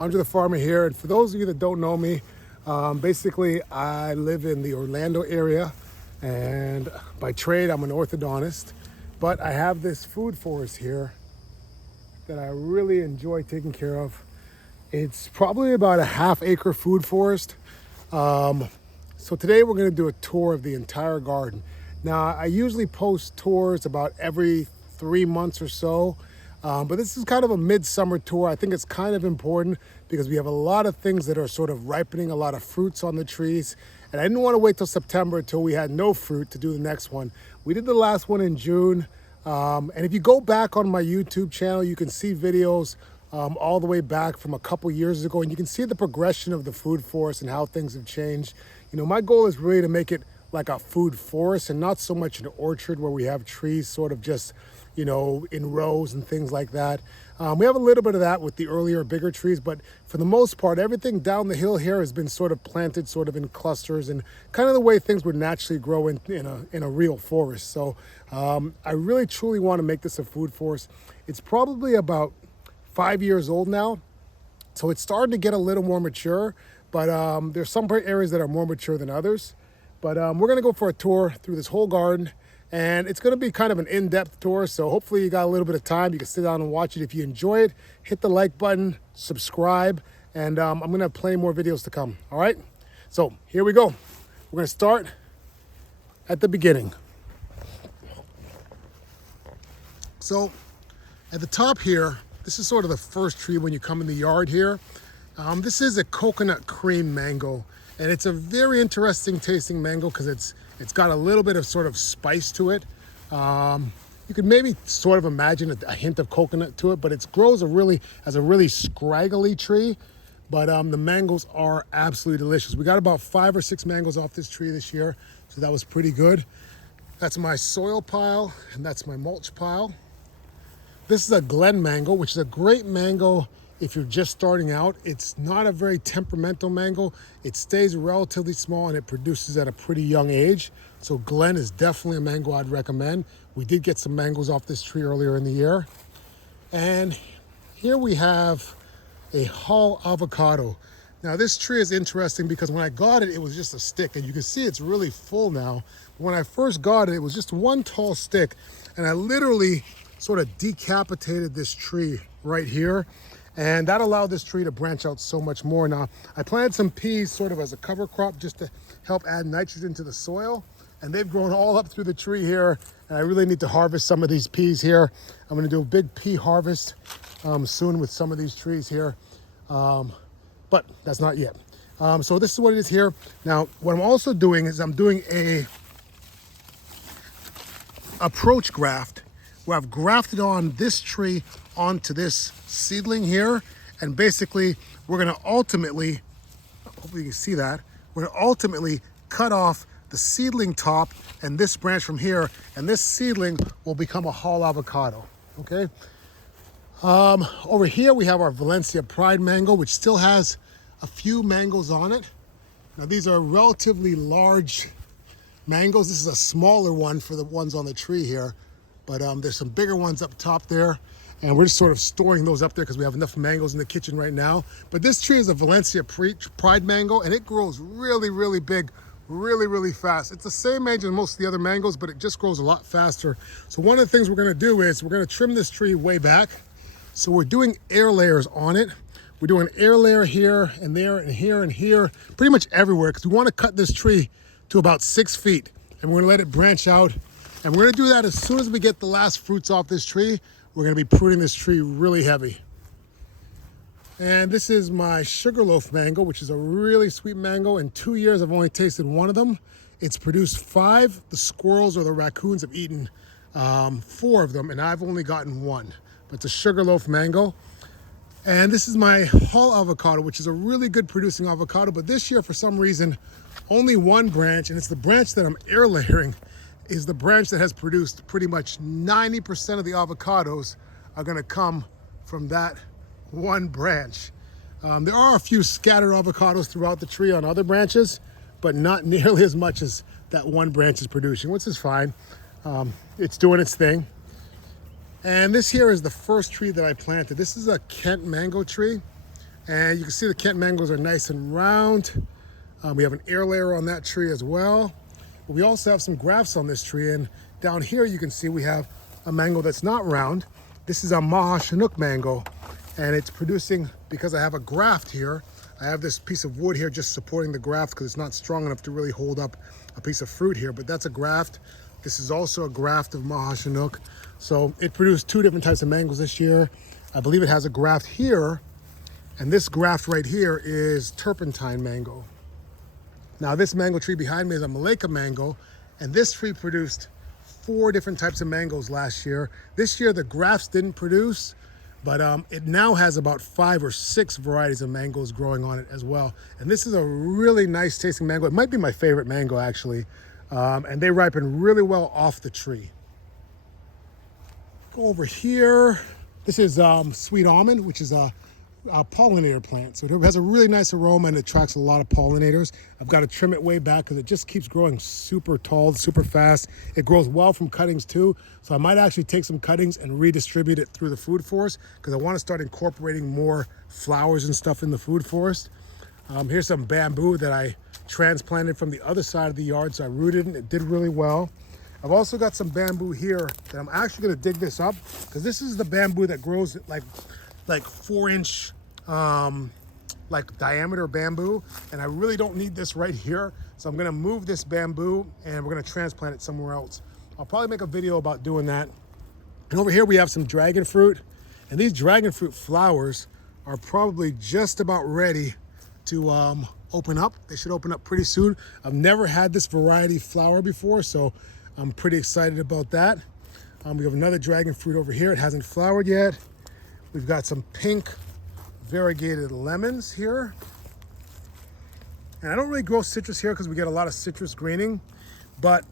Andrethefarmer here, and for those of you that don't know me, basically I live in the Orlando area, and by trade I'm an orthodontist, but I have this food forest here that I really enjoy taking care of. It's probably about a half-acre food forest. So today we're going to do a tour of the entire garden. Now, I usually post tours about every 3 months or so, but this is kind of a midsummer tour. I think it's kind of important because we have a lot of things that are sort of ripening, a lot of fruits on the trees. And I didn't want to wait till September until we had no fruit to do the next one. We did the last one in June. And if you go back on my YouTube channel, you can see videos all the way back from a couple years ago, and you can see the progression of the food forest and how things have changed. You know, my goal is really to make it like a food forest and not so much an orchard where we have trees sort of just, you know, in rows and things like that. We have a little bit of that with the earlier, bigger trees, but for the most part, everything down the hill here has been sort of planted sort of in clusters and kind of the way things would naturally grow in a real forest. So I really truly want to make this a food forest. It's probably about 5 years old now, so it's starting to get a little more mature, but there's some areas that are more mature than others. But we're gonna go for a tour through this whole garden, and it's gonna be kind of an in-depth tour, so hopefully you got a little bit of time. You can sit down and watch it. If you enjoy it, hit the like button, subscribe, and I'm gonna have plenty more videos to come, all right? So here we go. We're gonna start at the beginning. So at the top here, this is sort of the first tree when you come in the yard here. This is a coconut cream mango, and it's a very interesting tasting mango because it's got a little bit of sort of spice to it. You could maybe sort of imagine a hint of coconut to it, but it grows as a really scraggly tree. But the mangoes are absolutely delicious. We got about 5 or 6 mangoes off this tree this year, so that was pretty good. That's my soil pile, and that's my mulch pile. This is a Glen mango, which is a great mango if you're just starting out. It's not a very temperamental mango. It stays relatively small and it produces at a pretty young age. So Glen is definitely a mango I'd recommend. We did get some mangoes off this tree earlier in the year. And here we have a Hall avocado. Now this tree is interesting because when I got it, it was just a stick, and you can see it's really full now. When I first got it, it was just one tall stick, and I literally sort of decapitated this tree right here, and that allowed this tree to branch out so much more. Now I planted some peas sort of as a cover crop just to help add nitrogen to the soil, and they've grown all up through the tree here, and I really need to harvest some of these peas here. I'm going to do a big pea harvest soon with some of these trees here, but that's not yet. So this is what it is here. Now what I'm also doing is I'm doing a approach graft where I've grafted on this tree onto this seedling here, and basically we're gonna ultimately, hopefully you can see that, we're gonna ultimately cut off the seedling top and this branch from here, and this seedling will become a Hall avocado, okay? Over here we have our Valencia Pride mango, which still has a few mangoes on it. Now these are relatively large mangoes. This is a smaller one for the ones on the tree here, but there's some bigger ones up top there, and we're just sort of storing those up there because we have enough mangoes in the kitchen right now. But this tree is a Valencia Pride mango, and it grows really, really big, really, really fast. It's the same age as most of the other mangoes, but it just grows a lot faster. So one of the things we're gonna do is we're gonna trim this tree way back. So we're doing air layers on it. We're doing an air layer here and there and here and here, pretty much everywhere, because we want to cut this tree to about 6 feet, and we're gonna let it branch out. And we're gonna do that as soon as we get the last fruits off this tree. We're gonna be pruning this tree really heavy. And this is my sugarloaf mango, which is a really sweet mango. In 2 years, I've only tasted one of them. It's produced 5. The squirrels or the raccoons have eaten 4 of them, and I've only gotten 1. But it's a sugarloaf mango. And this is my Hall avocado, which is a really good producing avocado. But this year, for some reason, only 1 branch, and it's the branch that I'm air layering, is the branch that has produced pretty much 90% of the avocados are gonna come from that 1 branch. There are a few scattered avocados throughout the tree on other branches, but not nearly as much as that 1 branch is producing, which is fine. It's doing its thing. And this here is the first tree that I planted. This is a Kent mango tree. And you can see the Kent mangoes are nice and round. We have an air layer on that tree as well. But we also have some grafts on this tree, and down here you can see we have a mango that's not round. This is a Maha Chinook mango, and it's producing, because I have a graft here, I have this piece of wood here just supporting the graft because it's not strong enough to really hold up a piece of fruit here, but that's a graft. This is also a graft of Maha Chinook. So it produced 2 different types of mangoes this year. I believe it has a graft here, and this graft right here is turpentine mango. Now this mango tree behind me is a Malacca mango, and this tree produced 4 different types of mangoes last year. This year the grafts didn't produce, but it now has about 5 or 6 varieties of mangoes growing on it as well. And this is a really nice tasting mango. It might be my favorite mango actually, and they ripen really well off the tree. Go over here. This is sweet almond, which is a pollinator plant. So it has a really nice aroma and it attracts a lot of pollinators. I've got to trim it way back because it just keeps growing super tall, super fast. It grows well from cuttings too. So I might actually take some cuttings and redistribute it through the food forest because I want to start incorporating more flowers and stuff in the food forest. Here's some bamboo that I transplanted from the other side of the yard. So I rooted it and it did really well. I've also got some bamboo here that I'm actually going to dig this up because this is the bamboo that grows like 4-inch like diameter bamboo, and I really don't need this right here, so I'm going to move this bamboo and we're going to transplant it somewhere else. I'll probably make a video about doing that. And over here we have some dragon fruit, and these dragon fruit flowers are probably just about ready to open up. They should open up pretty soon. I've never had this variety flower before, so I'm pretty excited about that. We have another dragon fruit over here. It hasn't flowered yet. We've got some pink variegated lemons here. And I don't really grow citrus here because we get a lot of citrus greening, but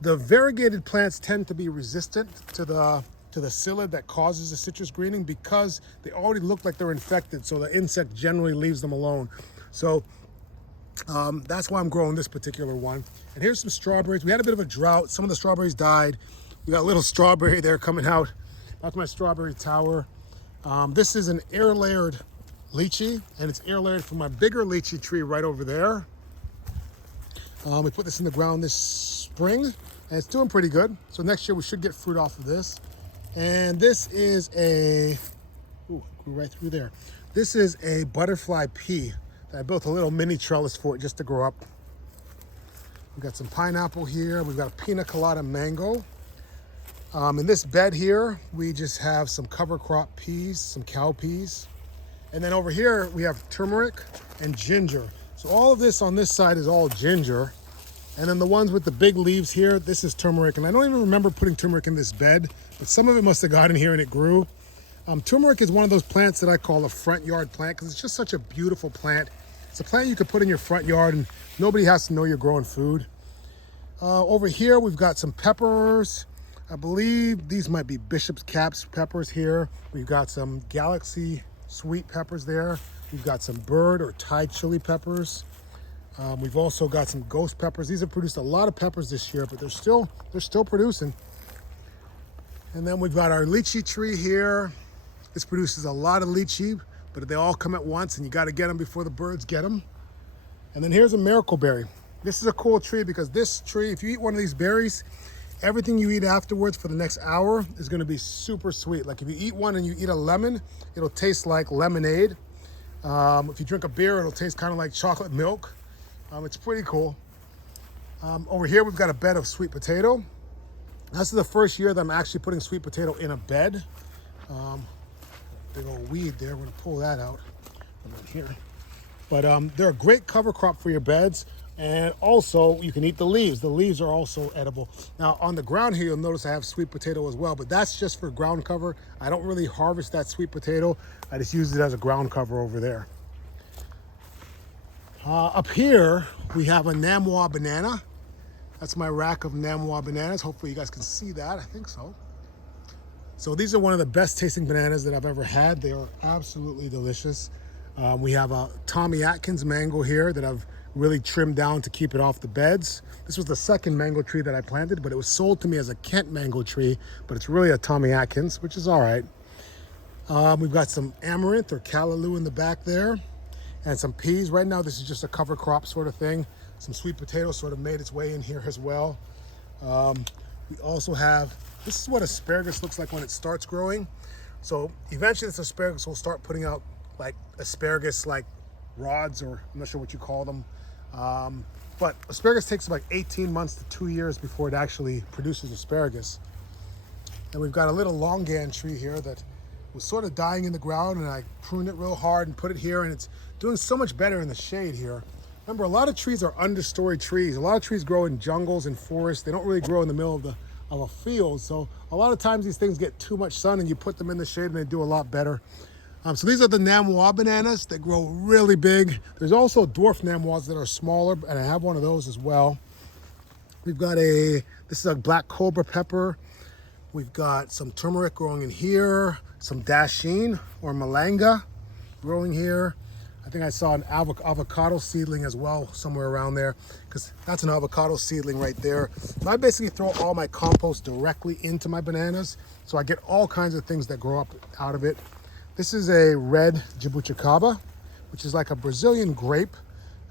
the variegated plants tend to be resistant to the psyllid that causes the citrus greening because they already look like they're infected, so the insect generally leaves them alone. So that's why I'm growing this particular one. And here's some strawberries. We had a bit of a drought. Some of the strawberries died. We got a little strawberry there coming out. That's my strawberry tower. This is an air layered lychee, and it's air layered from my bigger lychee tree right over there. We put this in the ground this spring, and it's doing pretty good. So next year we should get fruit off of this. And this is a, ooh, grew right through there. This is a butterfly pea that I built a little mini trellis for it just to grow up. We've got some pineapple here. We've got a pina colada mango. In this bed here, we just have some cover crop peas, some cow peas. And then over here, we have turmeric and ginger. So all of this on this side is all ginger. And then the ones with the big leaves here, this is turmeric. And I don't even remember putting turmeric in this bed, but some of it must have got in here and it grew. Turmeric is one of those plants that I call a front yard plant because it's just such a beautiful plant. It's a plant you could put in your front yard and nobody has to know you're growing food. Over here, we've got some peppers. I believe these might be Bishop's Caps peppers here. We've got some Galaxy sweet peppers there. We've got some bird or Thai chili peppers. We've also got some ghost peppers. These have produced a lot of peppers this year, but they're still producing. And then we've got our lychee tree here. This produces a lot of lychee, but they all come at once and you got to get them before the birds get them. And then here's a miracle berry. This is a cool tree because this tree, if you eat one of these berries, everything you eat afterwards for the next hour is going to be super sweet. Like if you eat one and you eat a lemon, it'll taste like lemonade. If you drink a beer, it'll taste kind of like chocolate milk. It's pretty cool. Over here, we've got a bed of sweet potato. This is the first year that I'm actually putting sweet potato in a bed. Big old weed there. We're going to pull that out from in here. But they're a great cover crop for your beds. And also, you can eat the leaves. The leaves are also edible. Now, on the ground here, you'll notice I have sweet potato as well, but that's just for ground cover. I don't really harvest that sweet potato. I just use it as a ground cover over there. Up here, we have a Namwa banana. That's my rack of Namwa bananas. Hopefully you guys can see that. I think so. So these are one of the best tasting bananas that I've ever had. They are absolutely delicious. We have a Tommy Atkins mango here that I've really trimmed down to keep it off the beds. This was the second mango tree that I planted, but it was sold to me as a Kent mango tree, but it's really a Tommy Atkins, which is all right. We've got some amaranth or callaloo in the back there, and some peas. Right now this is just a cover crop sort of thing. Some sweet potatoes sort of made its way in here as well. We also have, this is what asparagus looks like when it starts growing. So eventually this asparagus will start putting out like asparagus like rods, or I'm not sure what you call them. But asparagus takes like 18 months to 2 years before it actually produces asparagus. And we've got a little longan tree here that was sort of dying in the ground, and I pruned it real hard and put it here, and it's doing so much better in the shade here. Remember, a lot of trees are understory trees. A lot of trees grow in jungles and forests. They don't really grow in the middle of a field. So a lot of times these things get too much sun and you put them in the shade and they do a lot better. So these are the Namwa bananas that grow really big. There's also dwarf Namwas that are smaller, and I have one of those as well. We've got this is a black cobra pepper. We've got some turmeric growing in here, some dasheen or malanga growing here. I think I saw an avocado seedling as well somewhere around there, because that's an avocado seedling right there. So I basically throw all my compost directly into my bananas, so I get all kinds of things that grow up out of it. This is a red jabuticaba, which is like a Brazilian grape,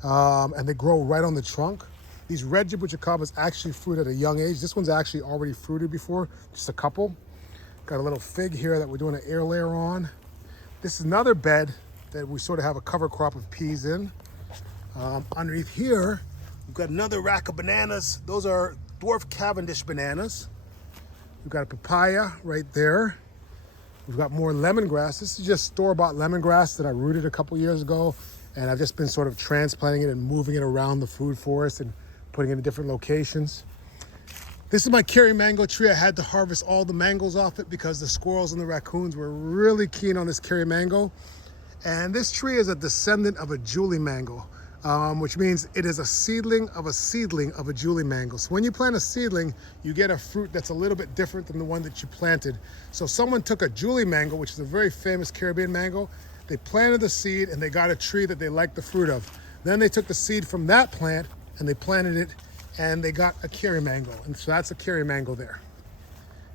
and they grow right on the trunk. These red jabuticabas actually fruit at a young age. This one's actually already fruited before, just a couple. Got a little fig here that we're doing an air layer on. This is another bed that we sort of have a cover crop of peas in. Underneath here, we've got another rack of bananas. Those are dwarf Cavendish bananas. We've got a papaya right there. We've got more lemongrass. This is just store-bought lemongrass that I rooted a couple years ago, and I've just been sort of transplanting it and moving it around the food forest and putting it in different locations. This is my Keri mango tree. I had to harvest all the mangoes off it because the squirrels and the raccoons were really keen on this Keri mango. And this tree is a descendant of a Julie mango, which means it is a seedling of a Julie mango. So when you plant a seedling, you get a fruit that's a little bit different than the one that you planted. So someone took a Julie mango, which is a very famous Caribbean mango, they planted the seed and they got a tree that they liked the fruit of. Then they took the seed from that plant and they planted it, and they got a Keri mango. And so that's a Keri mango there.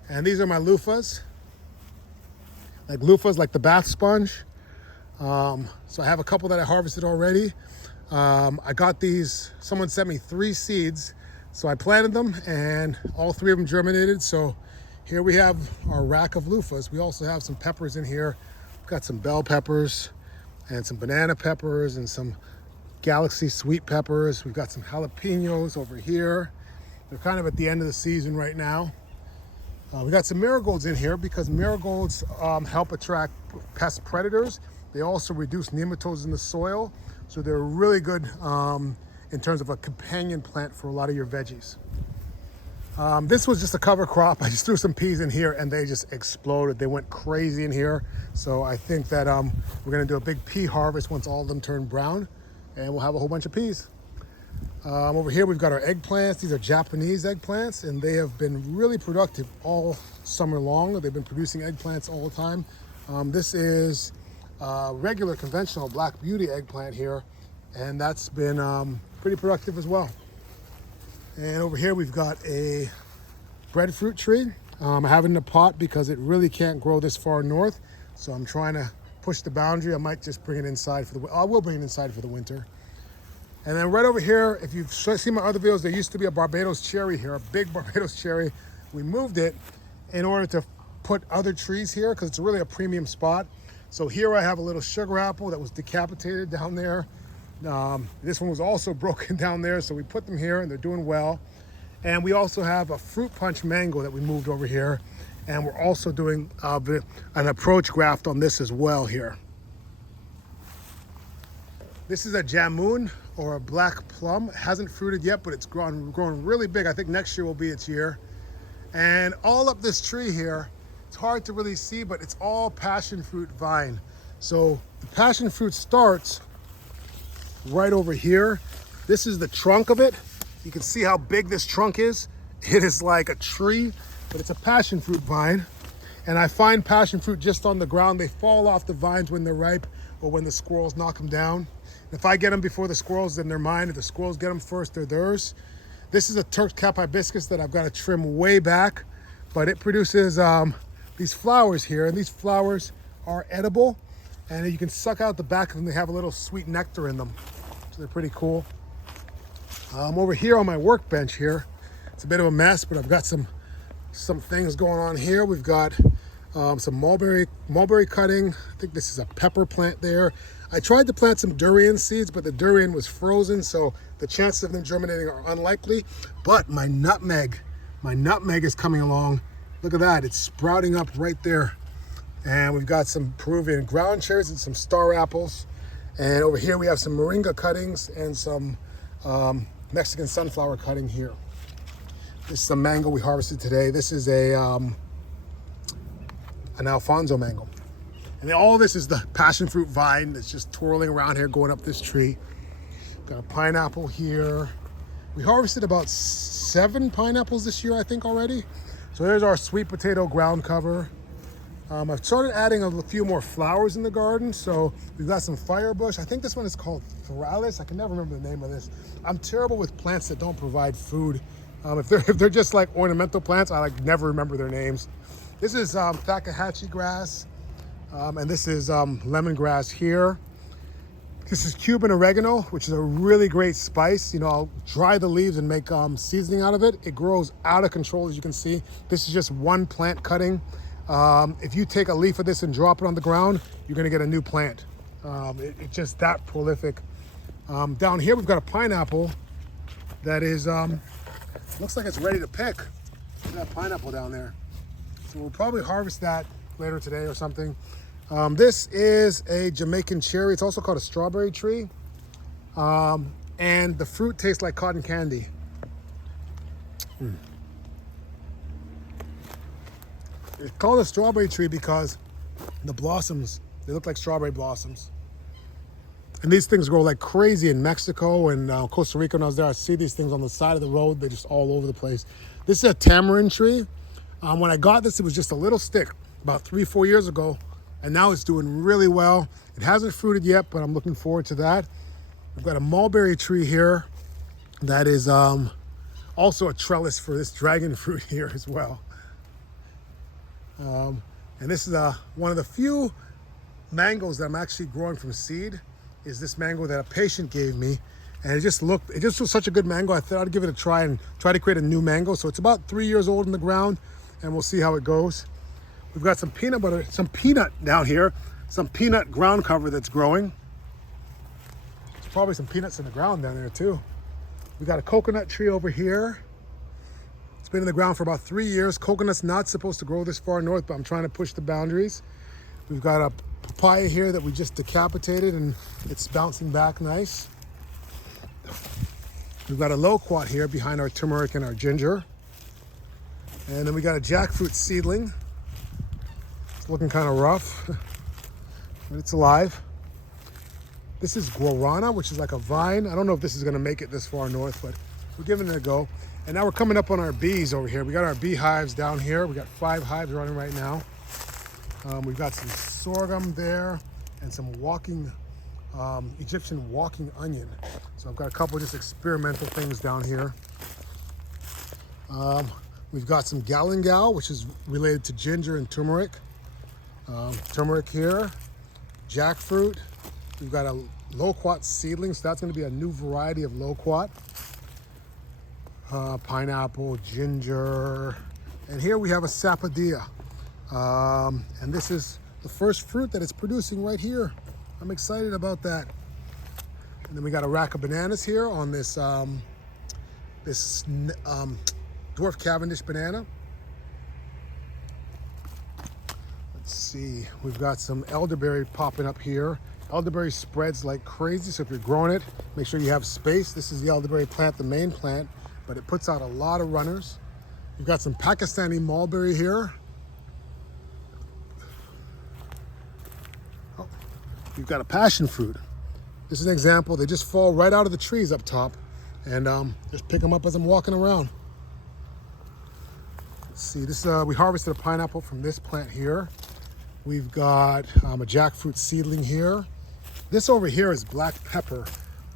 And these are my loofahs, like the bath sponge. So I have a couple that I harvested already. I got these, someone sent me 3 seeds. So I planted them and all 3 of them germinated. So here we have our rack of loofahs. We also have some peppers in here. We've got some bell peppers and some banana peppers and some Galaxy sweet peppers. We've got some jalapenos over here. They're kind of at the end of the season right now. We got some marigolds in here because marigolds help attract pest predators. They also reduce nematodes in the soil, so they're really good in terms of a companion plant for a lot of your veggies. This was just a cover crop. I just threw some peas in here and they just exploded. They went crazy in here. So I think that we're gonna do a big pea harvest once all of them turn brown, and we'll have a whole bunch of peas. Over here we've got our eggplants. These are Japanese eggplants, and they have been really productive all summer long. They've been producing eggplants all the time. This is regular conventional Black Beauty eggplant here, and that's been pretty productive as well. And over here we've got a breadfruit tree. I have it in a pot because it really can't grow this far north, so I'm trying to push the boundary. I might just bring it inside for the I will bring it inside for the winter. And then right over here, if you've seen my other videos, there used to be a Barbados cherry here, a big Barbados cherry. We moved it in order to put other trees here because it's really a premium spot. So here I have a little sugar apple that was decapitated down there. This one was also broken down there, so we put them here and they're doing well. And we also have a fruit punch mango that we moved over here. And we're also doing an approach graft on this as well here. This is a jamun, or a black plum. It hasn't fruited yet, but it's grown really big. I think next year will be its year. And all up this tree here, it's hard to really see, but it's all passion fruit vine. So the passion fruit starts right over here. This is the trunk of it. You can see how big this trunk is. It is like a tree, but it's a passion fruit vine. And I find passion fruit just on the ground. They fall off the vines when they're ripe or when the squirrels knock them down. If I get them before the squirrels, then they're mine. If the squirrels get them first, they're theirs. This is a Turk's cap hibiscus that I've got to trim way back, but it produces these flowers here, and these flowers are edible, and you can suck out the back of them. They have a little sweet nectar in them, so they're pretty cool. Over here on my workbench here, it's a bit of a mess, but I've got some things going on here. We've got some mulberry cutting. I think this is a pepper plant there. I tried to plant some durian seeds, but the durian was frozen, so the chances of them germinating are unlikely. But my nutmeg is coming along. Look at that, it's sprouting up right there. And we've got some Peruvian ground cherries and some star apples. And over here we have some moringa cuttings and some Mexican sunflower cutting here. This is a mango we harvested today. This is an Alfonso mango. And then all this is the passion fruit vine that's just twirling around here going up this tree. Got a pineapple here. We harvested about 7 pineapples this year, I think, already. So there's our sweet potato ground cover. I've started adding a few more flowers in the garden. So we've got some firebush. I think this one is called Thralis. I can never remember the name of this. I'm terrible with plants that don't provide food. If they're just like ornamental plants, I never remember their names. This is Thacahatchee grass, and this is lemongrass here. This is Cuban oregano, which is a really great spice. You know, I'll dry the leaves and make seasoning out of it. It grows out of control, as you can see. This is just one plant cutting. If you take a leaf of this and drop it on the ground, you're gonna get a new plant. It's just that prolific. Down here, we've got a pineapple that is, looks like it's ready to pick. Look at that pineapple down there. So we'll probably harvest that later today or something. This is a Jamaican cherry. It's also called a strawberry tree. And the fruit tastes like cotton candy. It's called a strawberry tree because the blossoms, they look like strawberry blossoms. And these things grow like crazy in Mexico and Costa Rica. When I was there, I see these things on the side of the road. They're just all over the place. This is a tamarind tree. When I got this, it was just a little stick about 3-4 years ago. And now it's doing really well. It hasn't fruited yet, but I'm looking forward to that. I've got a mulberry tree here that is also a trellis for this dragon fruit here as well. And this is one of the few mangoes that I'm actually growing from seed. Is this mango that a patient gave me, and it just was such a good mango. I thought I'd give it a try and try to create a new mango. So it's about 3 years old in the ground, and we'll see how it goes. We've got some peanut butter, some peanut down here, some peanut ground cover that's growing. There's probably some peanuts in the ground down there too. We got a coconut tree over here. It's been in the ground for about 3 years. Coconut's not supposed to grow this far north, but I'm trying to push the boundaries. We've got a papaya here that we just decapitated and it's bouncing back nice. We've got a loquat here behind our turmeric and our ginger. And then we got a jackfruit seedling. It's looking kind of rough, but it's alive. This is guarana, which is like a vine. I don't know if this is gonna make it this far north, but we're giving it a go. And now we're coming up on our bees over here. We got our beehives down here. We got 5 hives running right now. We've got some sorghum there and some Egyptian walking onion. So I've got a couple of just experimental things down here. We've got some galangal, which is related to ginger and turmeric. Turmeric here, jackfruit. We've got a loquat seedling, so that's going to be a new variety of loquat. Pineapple, ginger, and here we have a sapodilla. And this is the first fruit that it's producing right here. I'm excited about that. And then we got a rack of bananas here on this dwarf Cavendish banana. Let's see, we've got some elderberry popping up here. Elderberry spreads like crazy, so if you're growing it, make sure you have space. This is the elderberry plant, the main plant, but it puts out a lot of runners. You've got some Pakistani mulberry here. Oh, you've got a passion fruit. This is an example. They just fall right out of the trees up top, and just pick them up as I'm walking around. Let's see, this we harvested a pineapple from this plant here. We've got a jackfruit seedling here. This over here is black pepper,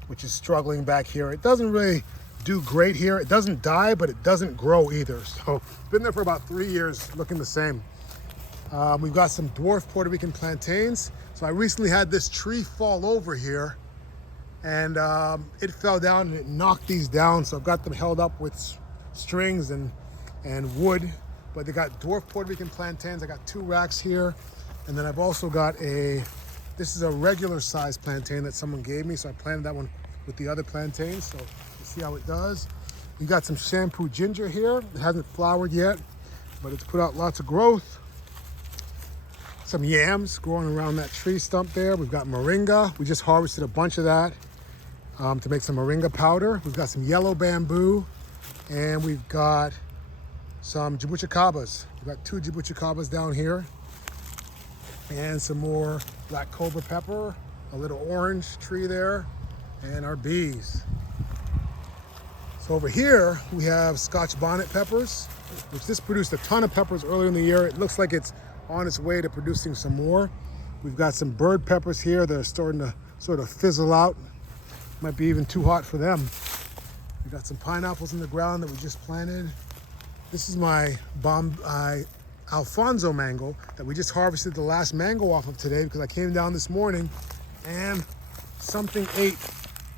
which is struggling back here. It doesn't really do great here. It doesn't die, but it doesn't grow either. So it's been there for about 3 years, looking the same. We've got some dwarf Puerto Rican plantains. So I recently had this tree fall over here, and it fell down and it knocked these down. So I've got them held up with strings and wood, but they got dwarf Puerto Rican plantains. I got 2 racks here. And then I've also got this is a regular size plantain that someone gave me. So I planted that one with the other plantains. So let's see how it does. We got some shampoo ginger here. It hasn't flowered yet, but it's put out lots of growth. Some yams growing around that tree stump there. We've got moringa. We just harvested a bunch of that to make some moringa powder. We've got some yellow bamboo, and we've got some jabuticabas. We've got 2 jabuticabas down here, and some more black cobra pepper, a little orange tree there, and our bees. So over here, we have Scotch bonnet peppers, which this produced a ton of peppers earlier in the year. It looks like it's on its way to producing some more. We've got some bird peppers here that are starting to sort of fizzle out. Might be even too hot for them. We've got some pineapples in the ground that we just planted. This is my Alfonso mango that we just harvested the last mango off of today because I came down this morning and something ate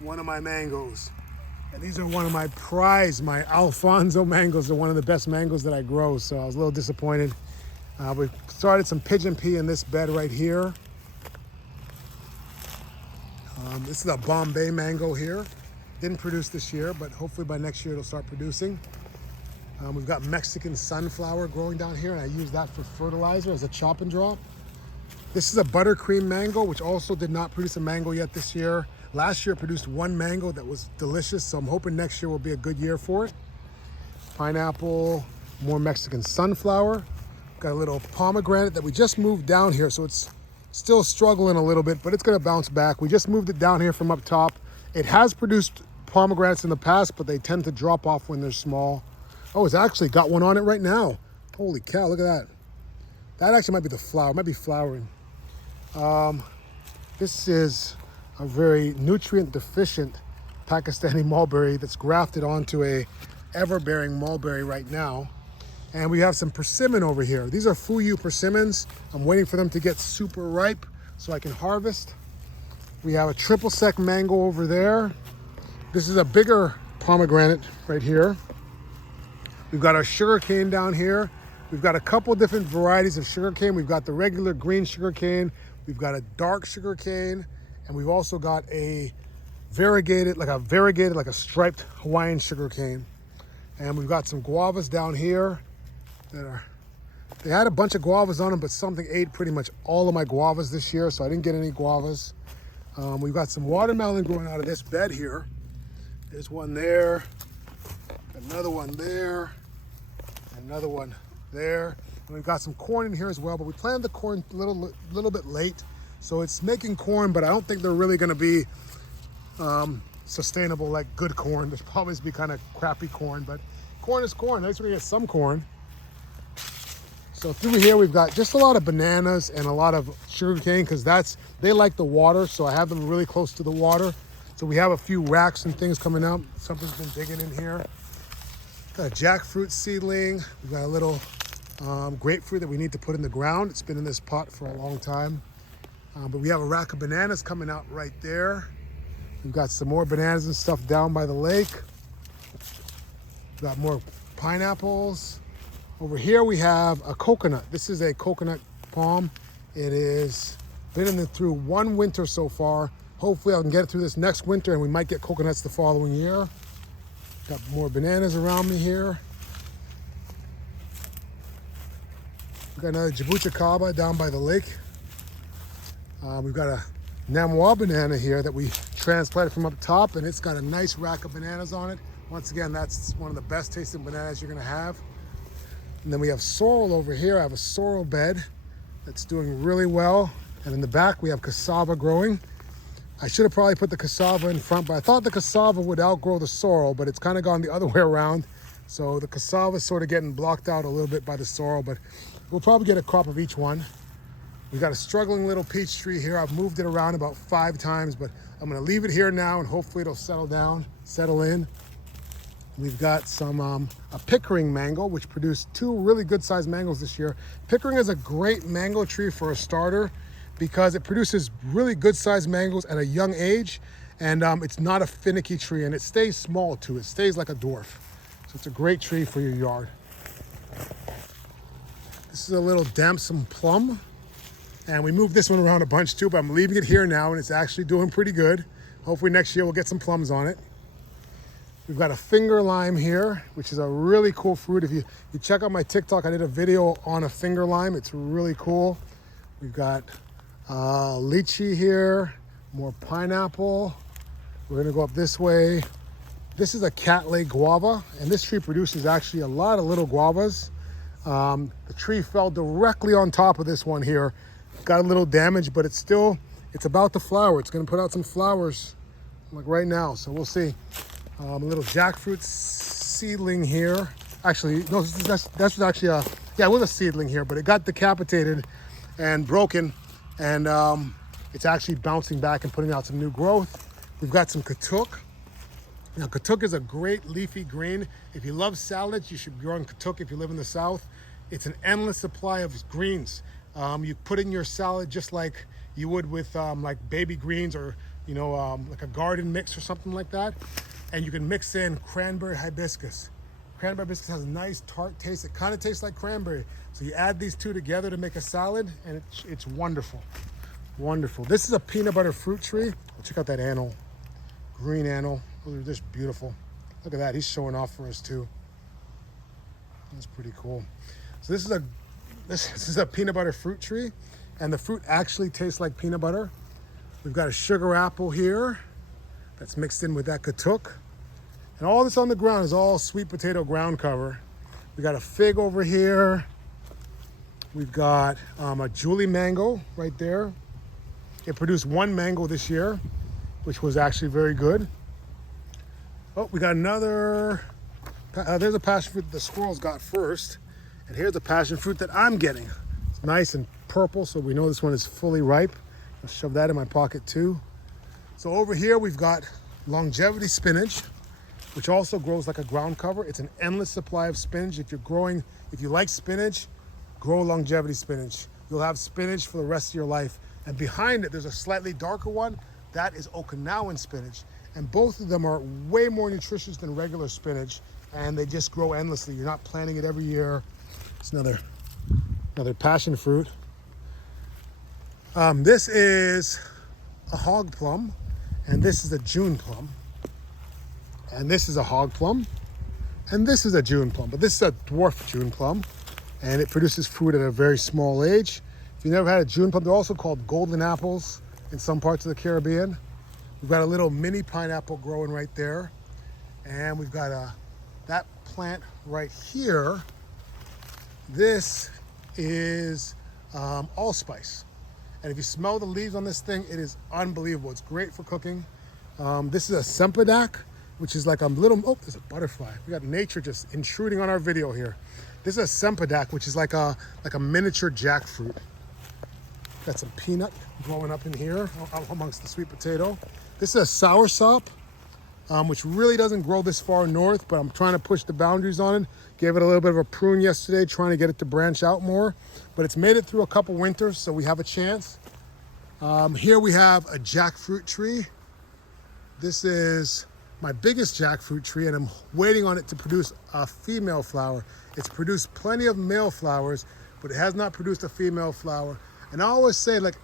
one of my mangoes. And these are one of my my Alfonso mangoes are one of the best mangoes that I grow, so I was a little disappointed. We started some pigeon pea in this bed right here. This is a Bombay mango here. Didn't produce this year, but hopefully by next year it'll start producing. We've got Mexican sunflower growing down here, and I use that for fertilizer as a chop and drop. This is a buttercream mango, which also did not produce a mango yet this year. Last year it produced 1 mango that was delicious, so I'm hoping next year will be a good year for it. Pineapple, more Mexican sunflower. Got a little pomegranate that we just moved down here, so it's still struggling a little bit, but it's gonna bounce back. We just moved it down here from up top. It has produced pomegranates in the past, but they tend to drop off when they're small. Oh, it's actually got one on it right now. Holy cow, look at that. That actually might be the flower, it might be flowering. This is a very nutrient deficient Pakistani mulberry that's grafted onto a ever-bearing mulberry right now. And we have some persimmon over here. These are Fuyu persimmons. I'm waiting for them to get super ripe so I can harvest. We have a triple sec mango over there. This is a bigger pomegranate right here. We've got our sugar cane down here. We've got a couple different varieties of sugar cane. We've got the regular green sugar cane. We've got a dark sugar cane. And we've also got a variegated, like a striped Hawaiian sugar cane. And we've got some guavas down here. They had a bunch of guavas on them, but something ate pretty much all of my guavas this year, so I didn't get any guavas. We've got some watermelon growing out of this bed here. There's one there, another one there, another one there. And we've got some corn in here as well, but we planted the corn a little bit late, so it's making corn, but I don't think they're really gonna be sustainable like good corn. There's probably be kind of crappy corn, but corn is corn. At least we're gonna get some corn. So through here we've got just a lot of bananas and a lot of sugarcane because they like the water, so I have them really close to the water. So we have a few racks and things coming up. Something's been digging in here. Got a jackfruit seedling. We've got a little grapefruit that we need to put in the ground. It's been in this pot for a long time. But we have a rack of bananas coming out right there. We've got some more bananas and stuff down by the lake. We've got more pineapples. Over here we have a coconut. This is a coconut palm. It is been through 1 winter so far. Hopefully I can get it through this next winter and we might get coconuts the following year. Got more bananas around me here. We've got another jabuticaba down by the lake. We've got a Namuwa banana here that we transplanted from up top, and it's got a nice rack of bananas on it. Once again, that's one of the best tasting bananas you're gonna have. And then we have sorrel over here. I have a sorrel bed that's doing really well. And in the back, we have cassava growing. I should have probably put the cassava in front, but I thought the cassava would outgrow the sorrel, but it's kind of gone the other way around. So the cassava is sort of getting blocked out a little bit by the sorrel, but we'll probably get a crop of each one. We got a struggling little peach tree here. I've moved it around about 5 times, but I'm gonna leave it here now and hopefully it'll settle in. We've got some a Pickering mango, which produced 2 really good sized mangoes this year. Pickering is a great mango tree for a starter because it produces really good sized mangoes at a young age, and it's not a finicky tree, and it stays small too. It stays like a dwarf. So it's a great tree for your yard. This is a little damson plum, and we moved this one around a bunch too, but I'm leaving it here now, and it's actually doing pretty good. Hopefully next year we'll get some plums on it. We've got a finger lime here, which is a really cool fruit. If you check out my TikTok, I did a video on a finger lime. It's really cool. We've got lychee here, more pineapple. We're gonna go up this way. This is a catlay guava, and this tree produces actually a lot of little guavas. The tree fell directly on top of this one here. Got a little damage, but it's about to flower. It's gonna put out some flowers like right now, so we'll see. A little jackfruit seedling here. Actually, no, that's actually it was a seedling here, but it got decapitated and broken, and it's actually bouncing back and putting out some new growth. We've got some katuk. Now, katuk is a great leafy green. If you love salads, you should grow on katuk if you live in the South. It's an endless supply of greens. You put in your salad just like you would with like baby greens or like a garden mix or something like that. And you can mix in cranberry hibiscus. Cranberry hibiscus has a nice tart taste. It kind of tastes like cranberry. So you add these 2 together to make a salad, and it's wonderful. Wonderful. This is a peanut butter fruit tree. Check out that annel, green annel. Oh, they're just beautiful. Look at that. He's showing off for us too. That's pretty cool. So this is a peanut butter fruit tree, and the fruit actually tastes like peanut butter. We've got a sugar apple here that's mixed in with that katuk. And all this on the ground is all sweet potato ground cover. We got a fig over here. We've got a Julie mango right there. It produced 1 mango this year, which was actually very good. Oh, we got another, there's a passion fruit the squirrels got first. And here's a passion fruit that I'm getting. It's nice and purple, so we know this one is fully ripe. I'll shove that in my pocket too. So over here we've got longevity spinach, which also grows like a ground cover. It's an endless supply of spinach. If you like spinach, grow longevity spinach. You'll have spinach for the rest of your life. And behind it, there's a slightly darker one. That is Okinawan spinach. And both of them are way more nutritious than regular spinach, and they just grow endlessly. You're not planting it every year. It's another passion fruit. This is a hog plum, and this is a June plum. And this is a hog plum, and this is a June plum, but this is a dwarf June plum, and it produces fruit at a very small age. If you never had a June plum, they're also called golden apples in some parts of the Caribbean. We've got a little mini pineapple growing right there, and we've got that plant right here. This is allspice, and if you smell the leaves on this thing, it is unbelievable. It's great for cooking. This is a sempodak, which is like a little, oh, there's a butterfly. We got nature just intruding on our video here. This is a sempodak, which is like a miniature jackfruit. Got some peanut growing up in here amongst the sweet potato. This is a soursop, which really doesn't grow this far north, but I'm trying to push the boundaries on it. Gave it a little bit of a prune yesterday, trying to get it to branch out more, but it's made it through a couple winters, so we have a chance. Here we have a jackfruit tree. This is my biggest jackfruit tree, and I'm waiting on it to produce a female flower. It's produced plenty of male flowers, but it has not produced a female flower. And I always say, like,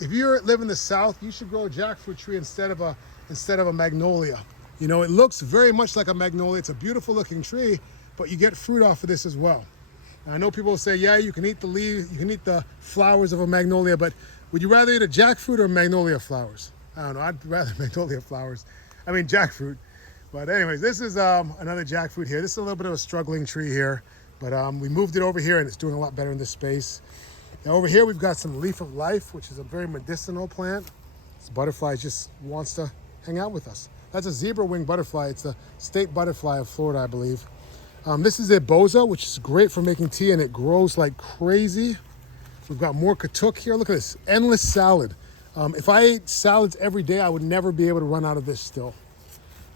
if you live in the South, you should grow a jackfruit tree instead of a magnolia. You know, it looks very much like a magnolia. It's a beautiful looking tree, but you get fruit off of this as well. And I know people will say, yeah, you can eat the leaves, you can eat the flowers of a magnolia, but would you rather eat a jackfruit or magnolia flowers? I don't know, I'd rather magnolia flowers. I mean, jackfruit. But anyways, this is another jackfruit here. This is a little bit of a struggling tree here, but we moved it over here and it's doing a lot better in this space. Now over here, we've got some leaf of life, which is a very medicinal plant. This butterfly just wants to hang out with us. That's a zebra wing butterfly. It's the state butterfly of Florida, I believe. This is a boza, which is great for making tea, and it grows like crazy. We've got more katuk here. Look at this, endless salad. If I ate salads every day, I would never be able to run out of this still.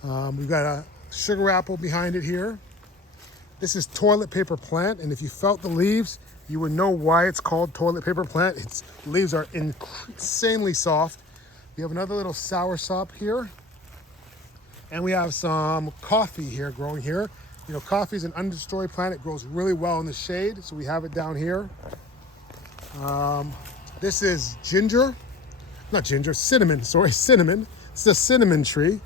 We've got a sugar apple behind it here. This is toilet paper plant, and if you felt the leaves, you would know why it's called toilet paper plant. Its leaves are insanely soft. We have another little soursop here, and we have some coffee here growing here. You know, coffee is an understory plant. It grows really well in the shade, so we have it down here. This is cinnamon. Cinnamon. It's a cinnamon tree.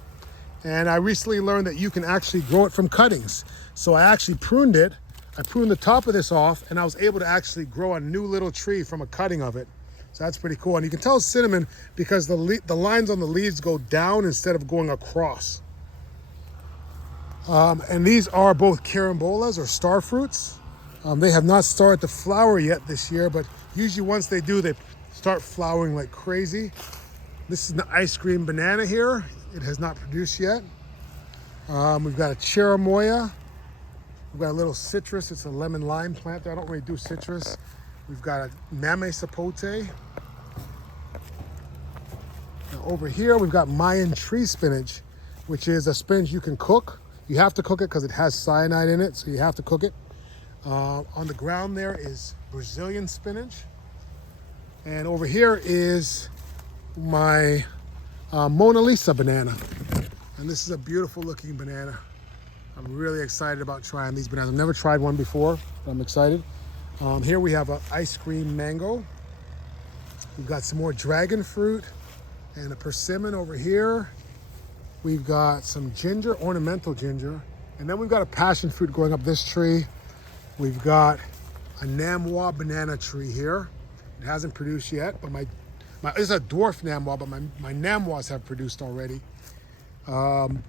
And I recently learned that you can actually grow it from cuttings. So I actually pruned it. I pruned the top of this off, and I was able to actually grow a new little tree from a cutting of it. So that's pretty cool. And you can tell it's cinnamon because the lines on the leaves go down instead of going across. And these are both carambolas or star fruits. They have not started to flower yet this year, but usually once they do, they start flowering like crazy. This is an ice cream banana here. It has not produced yet. We've got a cherimoya. We've got a little citrus. It's a lemon lime plant there. I don't really do citrus. We've got a mame sapote. Now over here, we've got Mayan tree spinach, which is a spinach you can cook. You have to cook it because it has cyanide in it, so you have to cook it. On the ground there is Brazilian spinach. And over here is my Mona Lisa banana. And this is a beautiful looking banana. I'm really excited about trying these bananas. I've never tried one before, but I'm excited. Here we have an ice cream mango. We've got some more dragon fruit and a persimmon over here. We've got some ginger, ornamental ginger. And then we've got a passion fruit growing up this tree. We've got a Namwa banana tree here. It hasn't produced yet, but it's a dwarf Namwa, but my Namwas have produced already.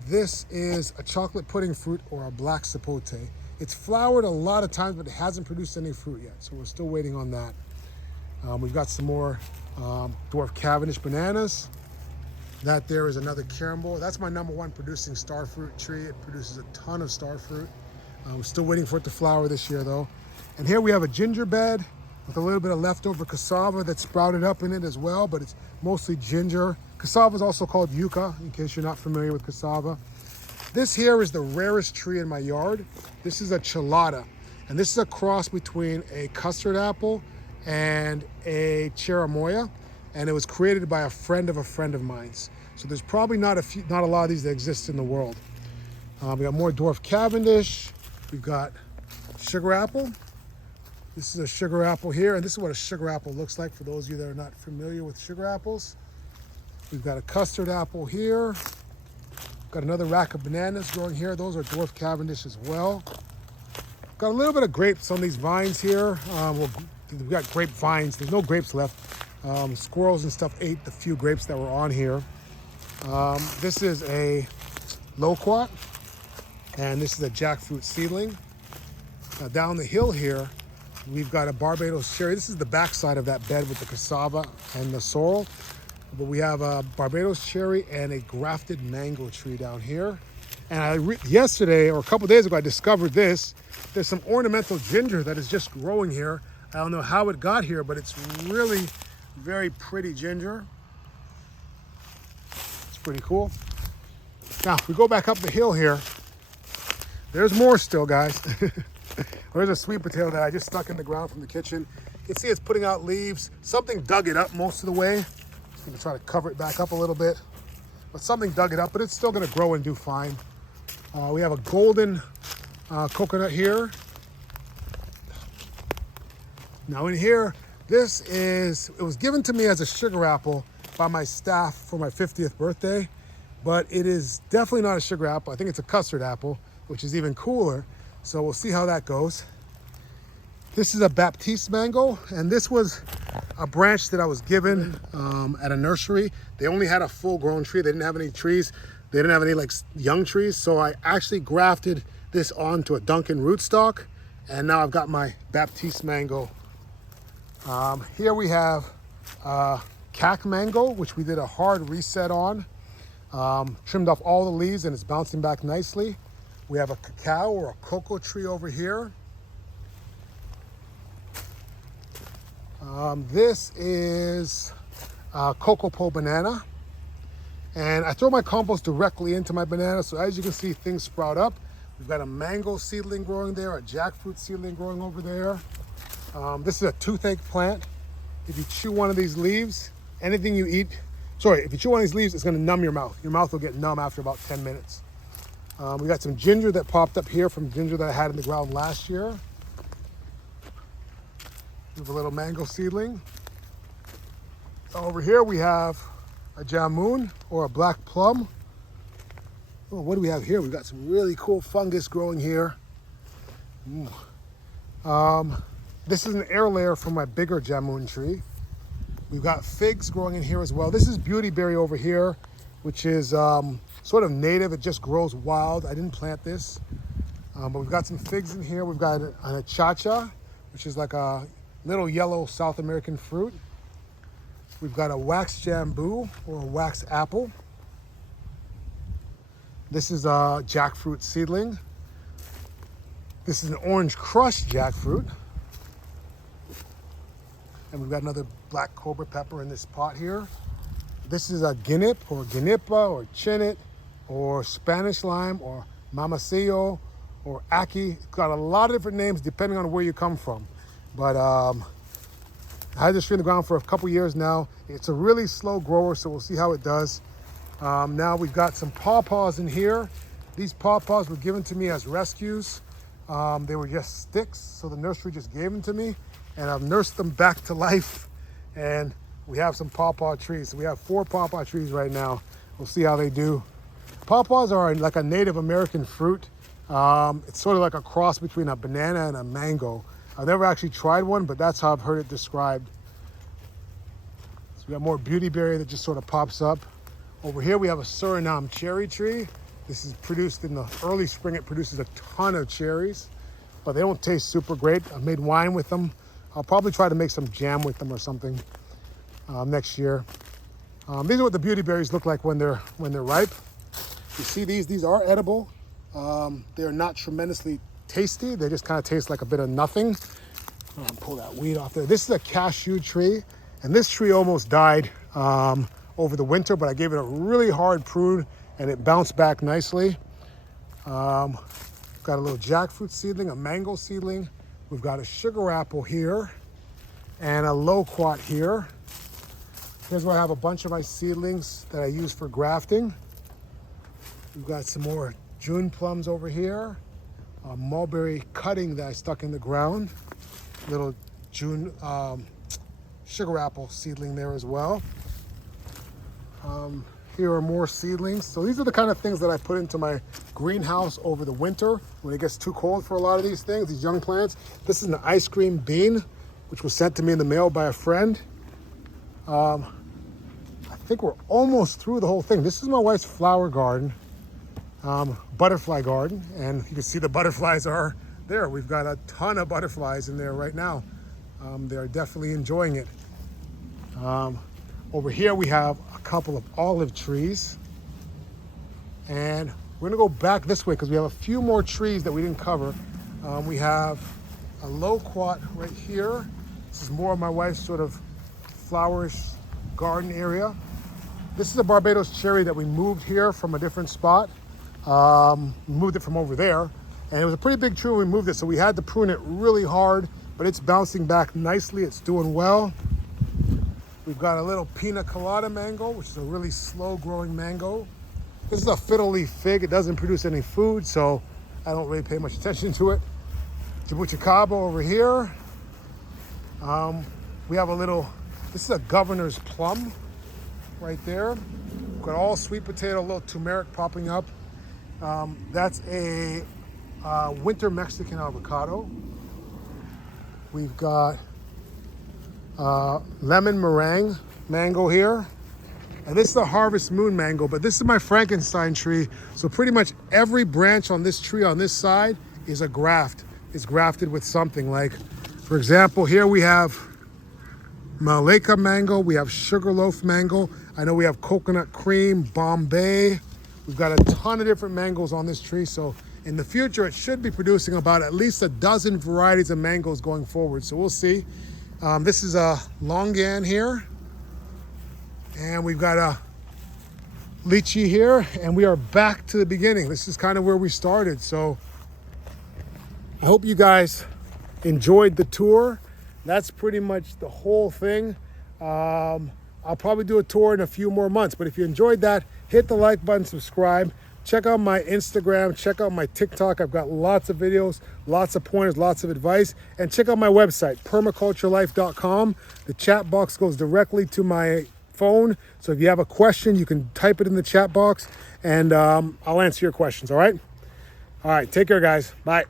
This is a chocolate pudding fruit or a black sapote. It's flowered a lot of times, but it hasn't produced any fruit yet, so we're still waiting on that. We've got some more dwarf Cavendish bananas. That there is another carambola. That's my #1 producing star fruit tree. It produces a ton of star fruit. We're still waiting for it to flower this year though. And here we have a ginger bed with a little bit of leftover cassava that sprouted up in it as well, but it's mostly ginger. Cassava is also called yucca, in case you're not familiar with cassava. This here is the rarest tree in my yard. This is a chelada, and this is a cross between a custard apple and a cherimoya, and it was created by a friend of mine's. So there's probably not a lot of these that exist in the world. We got more dwarf Cavendish. We've got sugar apple. This is a sugar apple here, and this is what a sugar apple looks like for those of you that are not familiar with sugar apples. We've got a custard apple here. Got another rack of bananas growing here. Those are dwarf Cavendish as well. Got a little bit of grapes on these vines here. We've got grape vines. There's no grapes left. Squirrels and stuff ate the few grapes that were on here. This is a loquat, and this is a jackfruit seedling. Now down the hill here, we've got a Barbados cherry. This is the backside of that bed with the cassava and the sorrel. But we have a Barbados cherry and a grafted mango tree down here. And yesterday, or a couple days ago, I discovered this. There's some ornamental ginger that is just growing here. I don't know how it got here, but it's really very pretty ginger. It's pretty cool. Now, if we go back up the hill here, there's more still, guys. There's a sweet potato that I just stuck in the ground from the kitchen. You can see it's putting out leaves. Something dug it up most of the way. I'm gonna try to cover it back up a little bit. But something dug it up, but it's still gonna grow and do fine. We have a golden coconut here. Now in here, it was given to me as a sugar apple by my staff for my 50th birthday, but it is definitely not a sugar apple. I think it's a custard apple, which is even cooler. So we'll see how that goes. This is a Baptiste mango, and this was a branch that I was given at a nursery. They only had a full-grown tree. They didn't have any trees. They didn't have any like young trees, so I actually grafted this onto a Duncan rootstock, and now I've got my Baptiste mango. Here we have cac mango, which we did a hard reset on. Trimmed off all the leaves, and it's bouncing back nicely. We have a cacao or a cocoa tree over here. This is cocoa pole banana. And I throw my compost directly into my banana, so as you can see, things sprout up. We've got a mango seedling growing there, a jackfruit seedling growing over there. This is a toothache plant. If you chew one of these leaves, anything you eat, if you chew one of these leaves, it's gonna numb your mouth. Your mouth will get numb after about 10 minutes. We got some ginger that popped up here from ginger that I had in the ground last year. We have a little mango seedling. Over here we have a jamun or a black plum. Oh, what do we have here? We've got some really cool fungus growing here. This is an air layer from my bigger jamun tree. We've got figs growing in here as well. This is beautyberry over here, which is sort of native. It just grows wild. I didn't plant this. But we've got some figs in here. We've got an achacha, which is like a little yellow South American fruit. We've got a wax jambu or a wax apple. This is a jackfruit seedling. This is an orange crushed jackfruit. And we've got another black cobra pepper in this pot here. This is a guinip or guinipa or chinit or Spanish lime or mamacillo or ackee. It's got a lot of different names depending on where you come from. But I had this tree in the ground for a couple years now. It's a really slow grower, so we'll see how it does. Now we've got some pawpaws in here. These pawpaws were given to me as rescues. They were just sticks, so the nursery just gave them to me, and I've nursed them back to life. And we have some pawpaw trees. So we have 4 pawpaw trees right now. We'll see how they do. Pawpaws are like a Native American fruit. It's sort of like a cross between a banana and a mango. I've never actually tried one, but that's how I've heard it described. So we got more beautyberry that just sort of pops up. Over here we have a Suriname cherry tree. This is produced in the early spring. It produces a ton of cherries, but they don't taste super great. I've made wine with them. I'll probably try to make some jam with them or something next year. These are what the beautyberries look like when they're ripe. You see these are edible. They're not tremendously tasty. They just kind of taste like a bit of nothing. Pull that weed off there. This is a cashew tree, and this tree almost died over the winter, but I gave it a really hard prune and it bounced back nicely. Got a little jackfruit seedling, a mango seedling. We've got a sugar apple here and a loquat here. Here's where I have a bunch of my seedlings that I use for grafting. We've got some more June plums over here. A mulberry cutting that I stuck in the ground. Little June sugar apple seedling there as well. Here are more seedlings. So these are the kind of things that I put into my greenhouse over the winter when it gets too cold for a lot of these things, these young plants. This is an ice cream bean, which was sent to me in the mail by a friend. I think we're almost through the whole thing. This is my wife's flower garden, butterfly garden, and you can see the butterflies are there. We've got a ton of butterflies in there right now. They are definitely enjoying it. Over here we have a couple of olive trees, and we're gonna go back this way because we have a few more trees that we didn't cover. We have a loquat right here. This is more of my wife's sort of flowerish garden area. This is a Barbados cherry that we moved here from a different spot. Moved it from over there, and it was a pretty big tree when we moved it, so we had to prune it really hard, but it's bouncing back nicely. It's doing well. We've got a little pina colada mango, which is a really slow growing mango. This is a fiddle leaf fig. It doesn't produce any food, so I don't really pay much attention to it. Jabuticaba over here. We have a little, this is a governor's plum right there. We've got all sweet potato, a little turmeric popping up. That's a winter Mexican avocado. We've got lemon meringue mango here. And this is the Harvest Moon mango, but this is my Frankenstein tree. So pretty much every branch on this tree on this side is a graft. It's grafted with something, like, for example, here we have Malacca mango, we have sugarloaf mango. I know we have coconut cream, Bombay. We've got a ton of different mangoes on this tree. So in the future, it should be producing about at least a dozen varieties of mangoes going forward. So we'll see. This is a longan here. And we've got a lychee here, and we are back to the beginning. This is kind of where we started. So I hope you guys enjoyed the tour. That's pretty much the whole thing. I'll probably do a tour in a few more months, but if you enjoyed that, hit the like button, subscribe. Check out my Instagram, check out my TikTok. I've got lots of videos, lots of pointers, lots of advice. And check out my website, permaculturelife.com. The chat box goes directly to my phone. So if you have a question, you can type it in the chat box and I'll answer your questions, all right? All right, take care, guys. Bye.